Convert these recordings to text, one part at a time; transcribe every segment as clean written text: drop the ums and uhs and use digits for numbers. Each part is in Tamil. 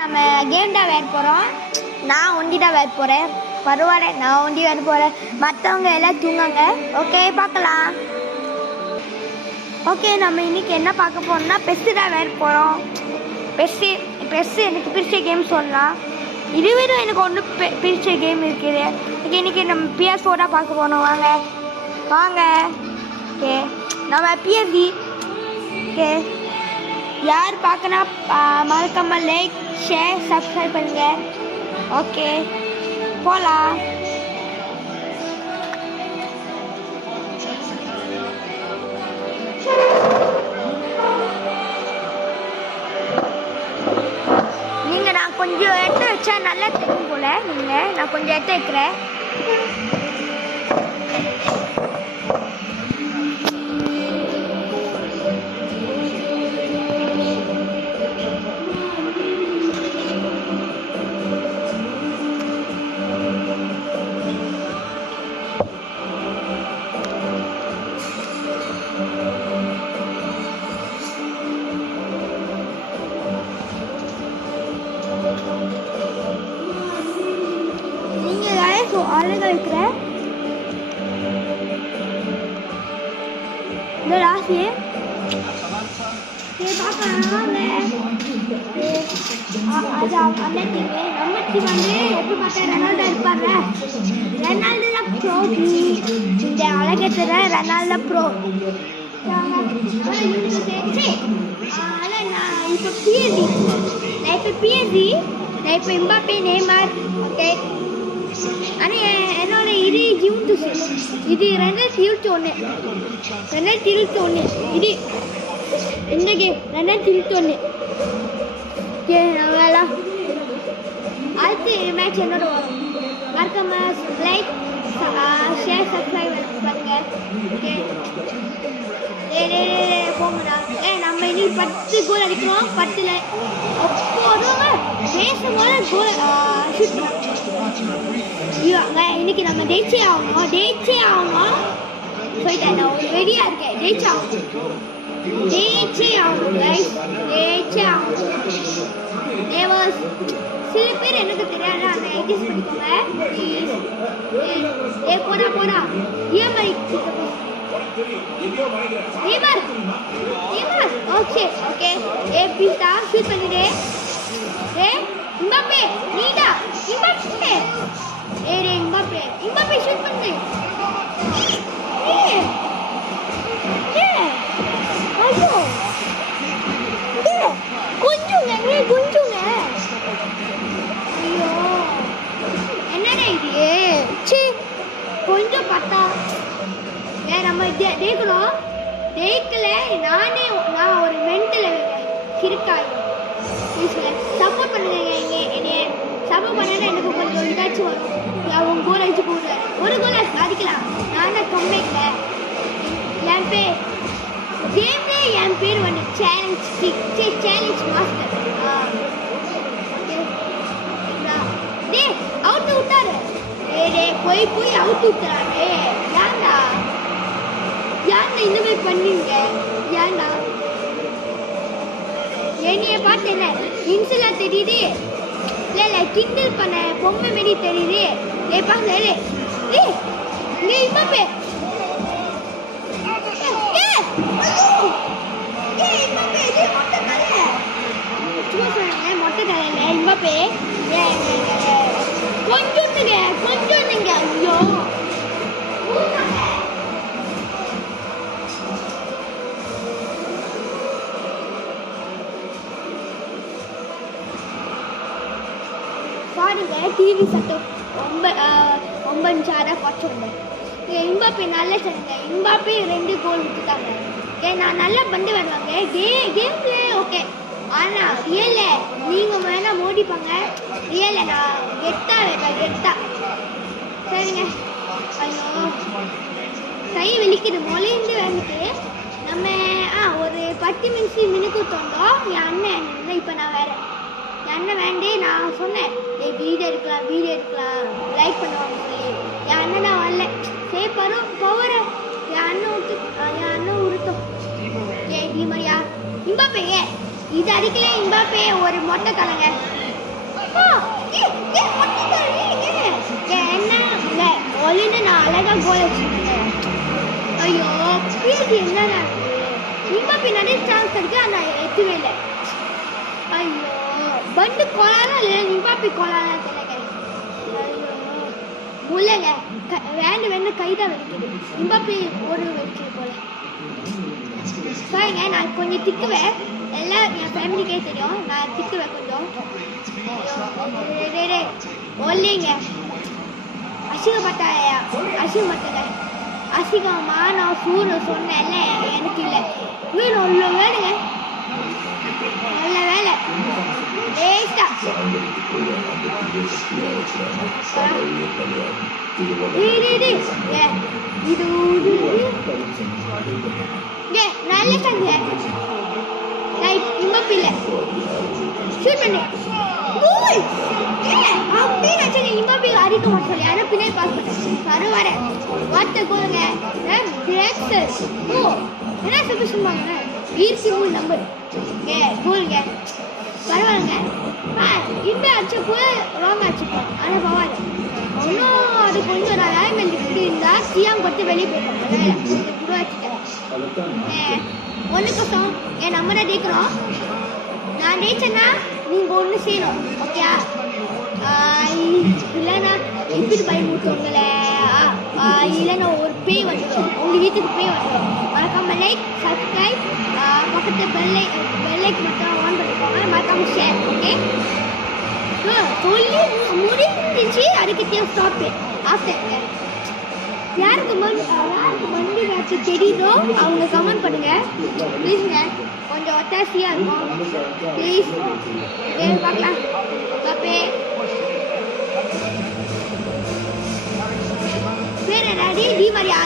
நம்ம கேம் தான் விளையாட போகிறோம். நான் ஒண்டி தான் விளையாட போகிறேன். பரவாயில்ல, நான் ஒண்டி விளையாட போகிறேன். மற்றவங்க எல்லாம் தூங்குங்க. ஓகே, பார்க்கலாம். ஓகே, நம்ம இன்னைக்கு என்ன பார்க்க போகிறோம்னா பெஸ்ஸு தான் விளையாட போகிறோம். பெஸ்ஸு எனக்கு பிடிச்ச கேம் சொல்லலாம். இதுவரை எனக்கு ஒன்று பிடிச்ச கேம் இருக்குது. இன்னைக்கு நம்ம PS4 தான் பார்க்க போகிறோம். வாங்க. ஓகே, நம்ம PSG. ஓகே, யார் பார்க்கணும் மறக்காம லைக் ஷேர் சப்ஸ்கிரைப் பண்ணுங்க. ஓகே, போகலாம். நீங்கள் நான் கொஞ்சம் எடுத்து வச்சா நல்லா தெரியும் போல். நான் கொஞ்சம் எடுத்து வைக்கிறேன். அழகா இருக்கிறேன் இந்த ராசி பார்க்கலாம். அது அண்ணன் டீம். நம்ம டீம் வந்து எப்படி பார்த்தா ரெனால்டோ இருப்பாங்க. ரெனால்டோ தான் ப்ரோ. இந்த அழகத்துல ரெனால்டோ ப்ரோ. நான் இப்போ PSG. நான் இப்போ எம்பாப்பே நெய்மர். ஓகே, ஆனால் என்னோட இது ஜூன்ஸ். இது 2021. இது இந்த கேம் 2021. நல்லா அடுத்து மேட்ச் என்னோட வரும். மறக்காம லைக் ஷேர் சப்ஸ்கிரைப் பண்ணுங்க. ஓகே, போங்கடா. நம்ம இனி 10 கோல் அடிக்கிறோம். 10ல் பேசும்போது கோல் ஷூட் பண்ணுவாங்க. இன்னைக்கு நம்ம ஜெயிச்சே ஆகணும். போயிட்டேன். நான் ஒரு ரெடியாக இருக்கேன். ஜெயிச்சே ஆகணும் கைஸ். சில பேர் எனக்கு தெரியாது. அந்த அட்ஜஸ்ட் பண்ணிக்கோங்க ப்ளீஸ். போடா இஎம்ஐ ஓகே. பீட்டா ஷூட் பண்ணிடு. எம்பாப்பே நீடா. எம்பாப்பே ஷூட் பண்ணு. ஐயோ, கொஞ்சுங்க. ஐயோ, என்னடா இது? சி, கொஞ்சம் பார்த்தா நம்ம ஜெயிக்கணும். ஜெயிக்கல நான் ஒரு மென்டல் கிறுக்காய். சப்போர்ட் பண்ணுங்க. என்னைய சப்போர்ட் பண்ணா எனக்கு கொஞ்சம் இதாச்சும் வரும். அவங்க கோல் அடிச்சு போடுற ஒரு கோல் அடிக்கலாம். நான் தான் கம்பேக்ல என் பேர் கேம்ல என் பேர் வந்து சேலஞ்ச் மாஸ்டர். அவுட் விட்டாரு. போய் அவுட் விட்டாரு. ஏன்டா இந்த மாதிரி பண்ணீங்க? ஏன்டா என்னைய பார்த்து என்ன இன்சுலா தெரியுது? இல்ல கிண்டல் பண்ண பொம்மை மாரி தெரியுது. பாரு இங்க எம்பாப்பே. மொட்டை தலையில எம்பாப்பே. கொஞ்சம் நீங்க ஐயோ பாருங்க. டிவி சட்டம் ரொம்ப நிமிஷம் குறைச்சிருந்தேன். எம்பாப்பே நல்லா சொன்னாங்க. எம்பாப்பே 2 கோல் விட்டுட்டாங்க. நான் நல்லா பண்ணி வருவாங்க கேம்ல. ஓகே, ஆனால் ரியல்ல நீங்கள் வேணா மோடிப்பாங்க. ரியல்ல நான் கெத்தா. சரிங்க. ஐயோ, கை வெளிக்குது. மொழிந்து வந்துட்டு நம்ம ஒரு 10 மினிட்ஸு தோண்டோம். என் அண்ணன் இப்போ நான் வேற என் அண்ணன் வேண்டே. நான் சொன்னேன் வீடியோ எடுக்கலாம் லைக் பண்ணுவாங்க சொல்லி. என் அண்ணன் நான் வரல. சேப்பரும் பவர என் அண்ணன் உருத்தோம். டி மரியா எம்பாப்பே இது அடிக்கல. எம்பாப்பே ஒரு மொட்டை கலங்க. என்ன இல்ல ஒலின்னு நான் அழகா கோல் வச்சிருக்கேன். ஐயோ பிஎஸ்சி என்னடா இம்பாப்பே நிறைய சான்ஸ் இருக்கு ஆனா எதுவே இல்லை. ஐயோ பந்து கோலானா இல்லை இம்பாப்பே கோலானா தெரியல. ஐயோ முள்ளங்க வேண்டு கைதான் வெடிக்குது. இம்பாப்பே ஒரு வெடிக்குது போல. சரிங்க நான் கொஞ்சம் திக்குவேன். எல்லாம் என் ஃபேமிலிக்கே தெரியும். நான் திக்குவேன் கொஞ்சம். ஒல்லிங்க அசிங்கப்பட்டங்க அசிங்கமா நான் சூடு சொன்னேன்ல எனக்கு இல்லை. நல்ல வேணுங்க நல்ல வேலை லேசா இது நல்ல சங்க இம்பாப்பே இல்லை ஷூட் பண்ணு அப்படியே நினைச்சேன் இம்பாப்பே அடிக்க மாட்டோம். யாரும் பின்னாடி பாஸ் பண்ணேன் பரவாயில்ல வார்த்தை கோலுங்க. ஓ என்ன சப்போஸ் வாங்க ஈர்ச்சி 3 நம்பர் கோலுங்க பரவாயில்லைங்க. இன்னும் அடிச்ச கூட ராங் அடிச்சுப்போம் ஆனால் பரவாயில்ல. இன்னும் அது கொஞ்சம் நான் அலைன்மெண்ட் இப்படி இருந்தால் சியாம் பட்டு வெளியே போயிருக்கோம். கூட வச்சுட்டேன் ஒன்று கஷ்டம் நம்ம தான் ஜெயிக்கிறோம். நான் ஜெயிச்சேன்னா நீங்கள் ஒன்று செய்யணும் ஓகே. இல்லைன்னா எப்படி பயமுறுத்தவங்கள இல்லைன்னா ஒரு பேய் வந்துடும் உங்கள் வீட்டுக்கு பேய் வந்துடும். மறக்காம லைக் சப்ஸ்கிரைப் பக்கத்து பெல்லைக்கு மட்டும் ஆன் பண்ணிக்கோங்க. மறக்காம ஷேர் ஓகே. சொல்லி முடிஞ்சிச்சு அதுக்கிட்டே ஸ்டாப்பு ஆஃப்டருங்க. யாருக்கு மண்டி மேட்ச் தெரியுதோ அவங்க கமெண்ட் பண்ணுங்க ப்ளீஸ்ங்க. கொஞ்சம் ஒத்தாசியாக இருக்கும் ப்ளீஸ். பார்க்கலாம் பாப்பே பேர் என்ன டி மரியா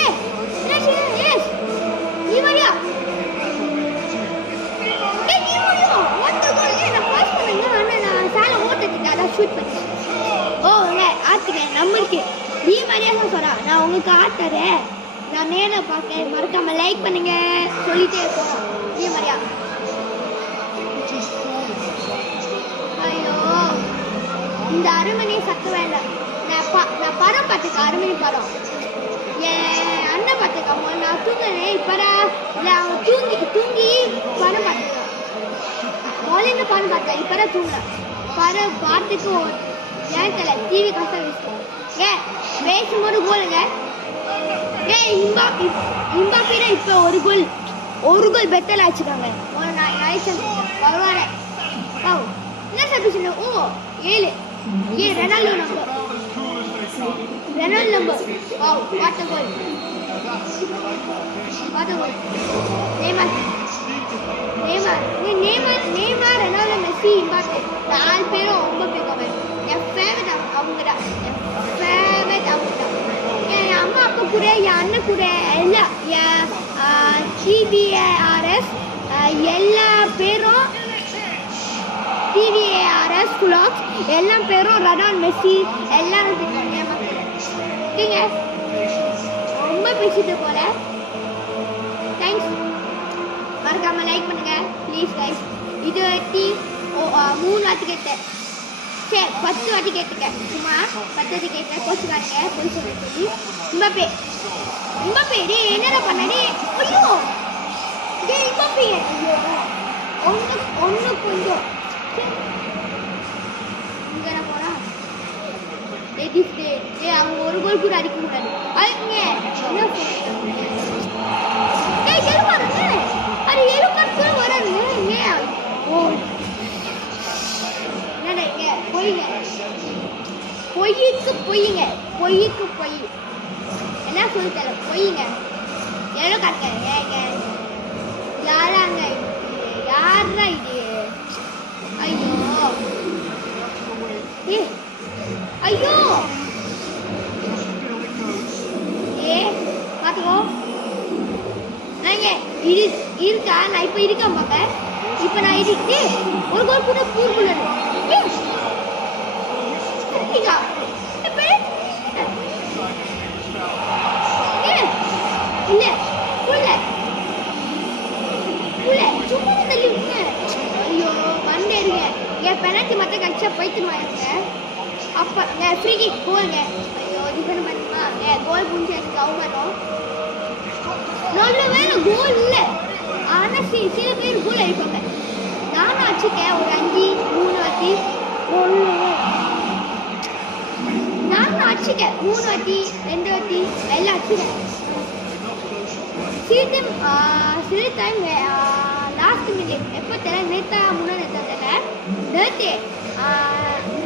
ஏ எஸ் டி மரியா ஷூட் பண்ணி ஆத்துக்கேன் நம்மளுக்கு டி மரியா தான் சொல்றா. நான் உங்களுக்கு ஆட்டுறேன். நான் நேரில் பார்க்க மறக்காம லைக் பண்ணுங்க சொல்லிட்டே இருக்கோம் டி மரியா. ஐயோ இந்த அருமனை சத்த வேண்டாம். நான் படம் பார்த்துக்கேன் அருமனை படம். என் அண்ணன் பார்த்துக்காம நான் தூங்குறேன். இப்போதான் அவன் தூங்கி படம் பார்த்துக்கேன். காலையில் படம் பார்த்தேன். இப்போதான் தூங்குறேன். படம் பார்த்துக்கு ஏன் தெரியல டிவி காசா பேசும்போது கோலுங்க. இம்பாப்பே இப்போ ஒரு கோல் பெட்டல் ஆச்சுக்காங்க. பரவாயில்ல என்ன சர்வீஸ் ஓ 7 ரெனால்டோ நம்பர் வாட்ட கோல் நேமார் ரெனால்டோ மெஸ்ஸி இம்பாப்பே 4 பேரும் ரொம்ப பேருக்காங்க. என் ஃபேவரட் அவங்க தான். என் அம்மா அப்பா கூட என் அண்ணன் கூட எல்லாம் என் டிவிஏஆர்எஸ் எல்லா பேரும் டிவிஏஆர்எஸ் குலாக்ஸ் எல்லா பேரும் ரெனால்டோ மெஸ்ஸி எல்லாரும் ஓகேங்க. ரொம்ப பேசிட்டு போல. தேங்க்ஸ். மறக்காம லைக் பண்ணுங்க ப்ளீஸ் கைஸ். இது வாட்டி 3 வாட்டி கேட்டேன். சரி 10 வாட்டி கேட்டுக்கேன். சும்மா 10 வாட்டி கேட்டேன். கோச்சுக்காரங்க போய் சொல்லி இம்பாப்பே டே என்னடா பண்ணே. ஐயோ டே இம்பாப்பே ஒன்று கொஞ்சம் இங்கே என்ன போனா அவங்க ஒரு கோல் கூட அடிக்க கூடாது. அதுங்க என்ன எழுப்பாருங்க அது எழுப்பாரு வராதுங்க. ஏன் ஓ என்னடா இங்க பொய்ங்க பொய்க்கு பொய் என்ன சொல்லித்தர பொய்ங்க எவ்வளோ கரெக்டாங்க. ஏங்க யாராங்க யாரா இது. ஐயோ ஐயோ பார்த்துக்கோ. இது இருக்கா நான் இப்போ இருக்கேன் பார்க்க. இப்போ நான் இருக்கு ஒரு கோல் கூட பூர்க்குள்ள இல்ல உள்ள சும்மா தள்ளி விட்டுங்க. ஐயோ வந்தேருங்க என் பெனால்டி மட்டும் கழிச்சு சே போய்த்துமாங்க அப்போ ஃப்ரீ கிக் கோல்ங்க ஐயோ டிஃபெண்ட் பண்ணுவாங்க கோல் புரிஞ்சு எனக்கு அவமானம் நல்ல வேலை கோல் இல்லை ஆனால் சில பேர் கோல் அடிப்பாங்க நானும் அடிச்சுக்கேன் ஒரு 5-3 வாட்டி நானும் அடிச்சுக்கேன் 3 வாட்டி 2 வாட்டி எல்லாம் அடிச்சுக்கேன் சில டைம் லாஸ்ட் மினிட் எப்போ தெரியல நேற்று முன்னாடி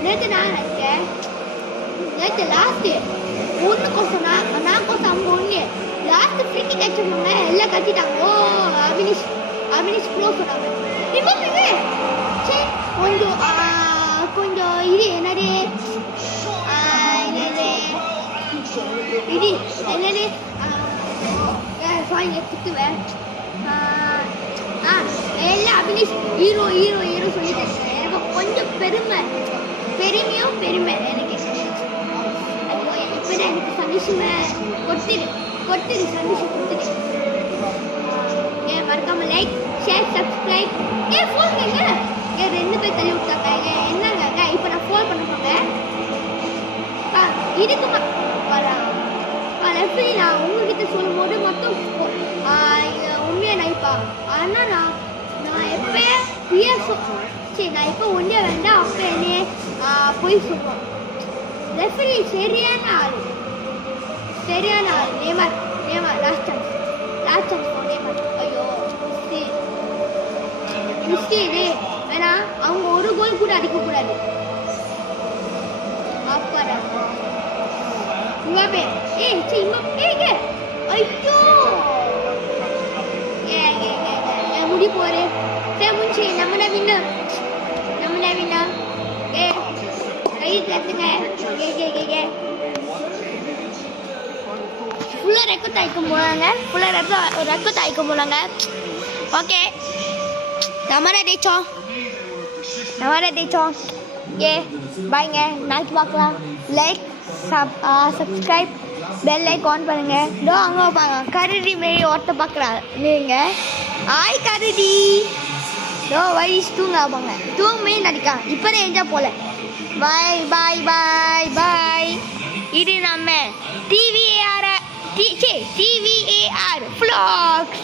நேற்று நான் நினைச்சேன் நேற்று லாஸ்ட்டு ஒன்று கோசம் நான் கோசம் அவங்க ஒன்று லாஸ்ட்டு ஃப்ரீ கிக் அடிச்சிருந்தாங்க எல்லாம் கத்திட்டாங்க ஓ அபினிஷ் ப்ரோ சொன்னாங்க இப்போ சரி கொஞ்சம் இது என்னது சாரிங்க திட்டுவேன் எல்லாம் அபினிஷ் ஹீரோ சொல்லிட்டேன் எனக்கு கொஞ்சம் பெருமை எனக்கு இப்போதான் எனக்கு சந்தோஷமே கொட்டுது சந்தோஷம் கொடுத்துது மறக்காம லைக் ஷேர் சப்ஸ்கிரைப் ஃபோன் ரெண்டு பேர் தள்ளி விட்டாங்க என்னங்க இப்போ நான் ஃபோன் பண்ண போகிறேன் இதுக்கு ரெஃபரி நான் உங்ககிட்ட சொல்லும் போது மட்டும் உண்மையாக நினைப்பா ஆனால் நான் எப்போ சரி நான் எப்போ ஒன்றே வேண்டாம் அப்போ என்னையே போய் சொல்லுவோம் ரெஃபரி சரியான ஆள் நேமார் லாஸ்ட் சான்ஸ் நேமார் ஐயோ மிஸ்டி இது ஏன்னா அவங்க ஒரு கோல் கூட அடிக்கக்கூடாது அப்பாடா இம்பாப்பே இம்பாப்பே ஐயோ முடி போரு முடிச்சு நம்ம வின்னு கை கத்துங்க ஃபுல்லாக ரெக்கட் ஆயிக்கும் போனாங்க ஓகே நம்மளே ஜெயிச்சோம் பாய்ங்க நாளைக்கு பார்க்கலாம் லைக் சப்ஸ்கிரைப் பெல் ஐக் ஆன் பண்ணுங்க அங்கே பாருங்க கரடி மாரி ஓட்ட பார்க்கலாம் இல்லைங்க ஆய் கரடி வயசு தூங்கமே நடிக்கா இப்போதான் என்ஜாய் போல பாய் இது நம்ம டிவிஏஆர் vlogs